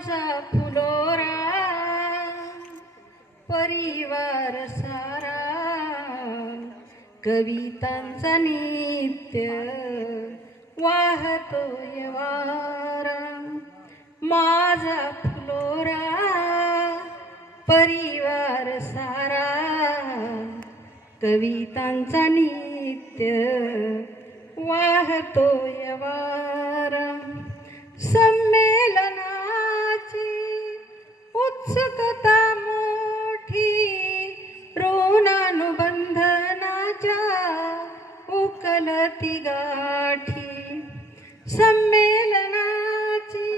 माझा फुलोरा परिवार सारा कवितांचा नित्य वाहतोय वारा. माझा फुलोरा परिवार सारा कवितांचा नित्य वाहतोय वारा. संमेलनाची उत्सुकता मोठी ऋणानुबंधनाच्या उकलती गाठी. संमेलनाची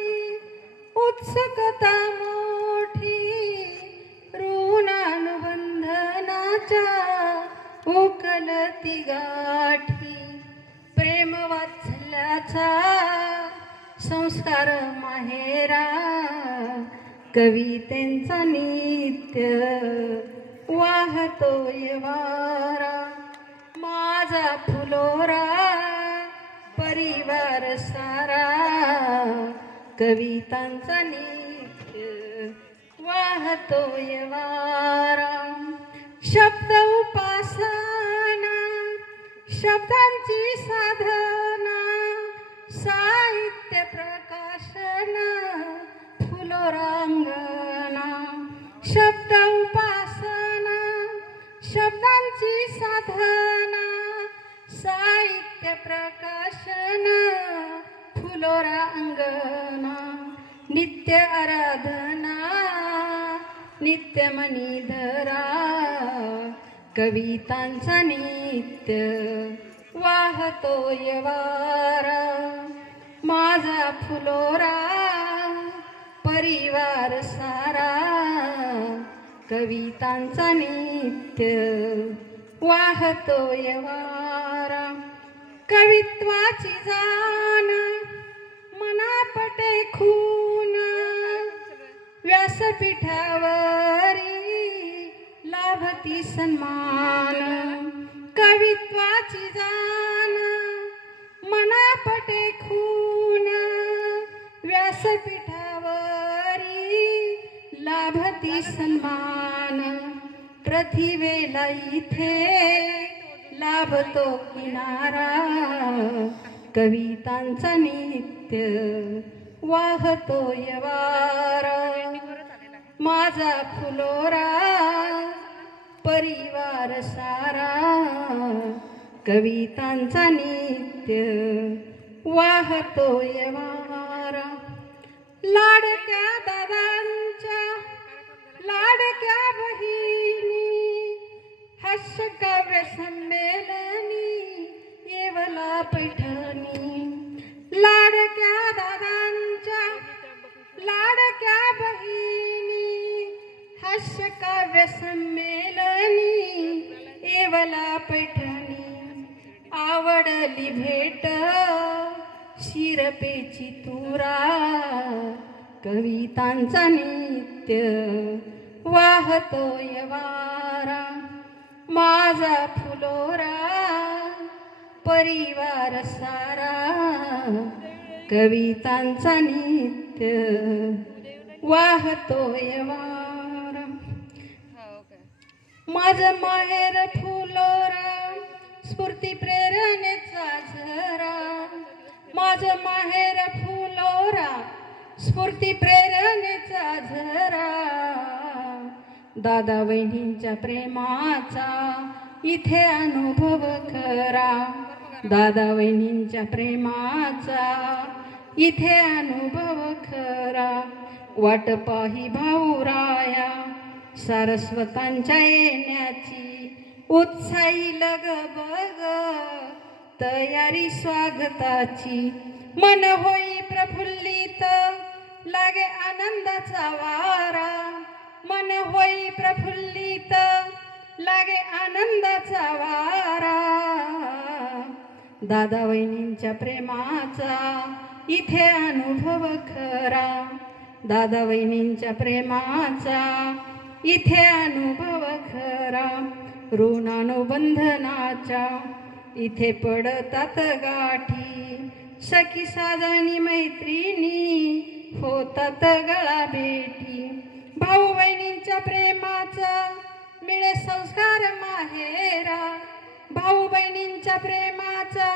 उत्सुकता मोठी ऋणानुबंधनाच्या उकलती गाठी. प्रेम वात्सल्याचा संस्कार माहेरा कवितेचा नित्य वाहतोय वारा. माझा फुलोरा परिवार सारा कवितांचा नित्य वाहतोय वारा. शब्द उपासना शब्दांची साधना साहित्य प्रकाशन फुलोरांगणा. शब्द उपासना शब्दांची साधना साहित्य प्रकाशन फुलोरांगणा. नित्य आराधना नित्य मणिधरा कवितांचा नित्य वाहतोय वारा. माझा फुलोरा परिवार सारा कवितांचा नित्य वाहतोय वारा. कवित्वाची जाण मनापटे खून व्यासपीठावरी लाभती सन्मान. कवित्वाची जाण मनापटे खून व्यासपीठावरी लाभती सन्मान. पृथ्वीला इथे लाभतो किनारा कवितांचा नित्य वाहतोय वारा. माझा फुलोरा परिवार सारा कवितांचा नित्य वाहतोय वारा. लाडक्या दादांच्या लाडक्या बहिणी हास्य काव्य संमेलनी येवला पैठणी. लाडक्या दादांच्या लाडक्या बहिणी हास्य काव्य संमेलनी येवला पैठणी. आवडली भेट शिरपेची तुरा कवितांचा नित्य वाहतोय वारा. माझा फुलोरा परिवार सारा कवितांचा नित्य वाहतोय वारा. माझं माहेर फुलोरा स्फूर्ती प्रेरणेचा झरा. माझं माहेर फुलोरा स्फूर्ती प्रेरणेचा झरा. दादा वहिनींच्या प्रेमाचा इथे अनुभव खरा. दादा वहिनींच्या प्रेमाचा इथे अनुभव खरा. वाट पाही भाऊराया सारस्वतांच्या येण्याची उत्साही लगबग तयारी स्वागताची. मन होई प्रफुल्लित लागे आनंदाचा वारा. मन होई प्रफुल्लित लागे आनंदाचा वारा. दादा वहिनींच्या प्रेमाचा इथे अनुभव खरा. दादा वहिनींच्या प्रेमाचा इथे अनुभव खरा. ऋणानुबंधनाच्या इथे पडतात गाठी. सखी साजणी मैत्रिणी होतात गळा भेटी भाऊ बहिणींच्या प्रेमाचा मिळे संस्कार माहेरा भाऊ बहिणींच्या प्रेमाचा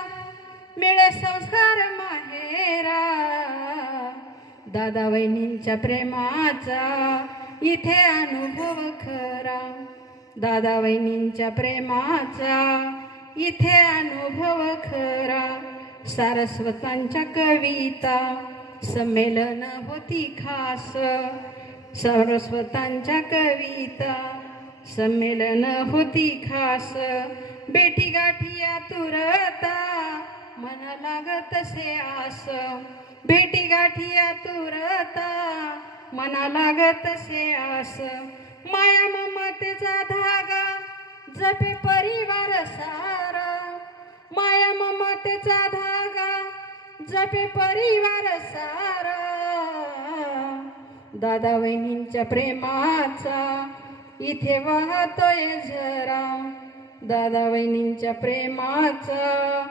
मिळे संस्कार माहेरा दादा वहिनींच्या प्रेमाचा इथे अनुभव खरा दादा वहिनींच्या प्रेमाचा इथे अनुभव खरा सारस्वतांच्या कविता संमेलन होती खास सारस्वतांच्या कविता संमेलन होती खास बेटी गाठी आतुरता मन लागत से आस भेटी गाठी आतुरता मना लागत से आस माया ममतेचा धागा जपे परिवार सारा माया ममतेचा धागा जपे परिवार सारा दादा वहिनींच्या प्रेमाचा इथे वाहतोय झरा दादा वहिनींच्या प्रेमाचा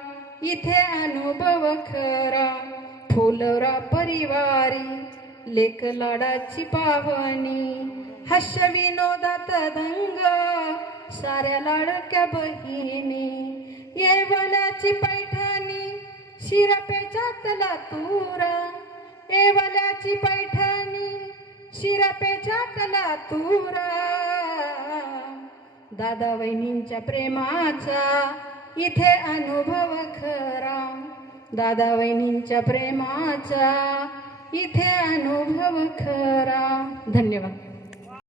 इथे अनुभव खरा फुलरा परिवारी लेक लाडाची पावनी हास्य विनोदात दंग साऱ्या लाडक्या बहिणी येवल्याची पैठणी शिरपेच्या तुरा येवल्याची पैठणी शिरपेच्या तुरा दादा वहिनींच्या प्रेमाचा इथे अनुभव खरा दादा वहिनींच्या प्रेमाचा इथे अनुभव खरा. धन्यवाद.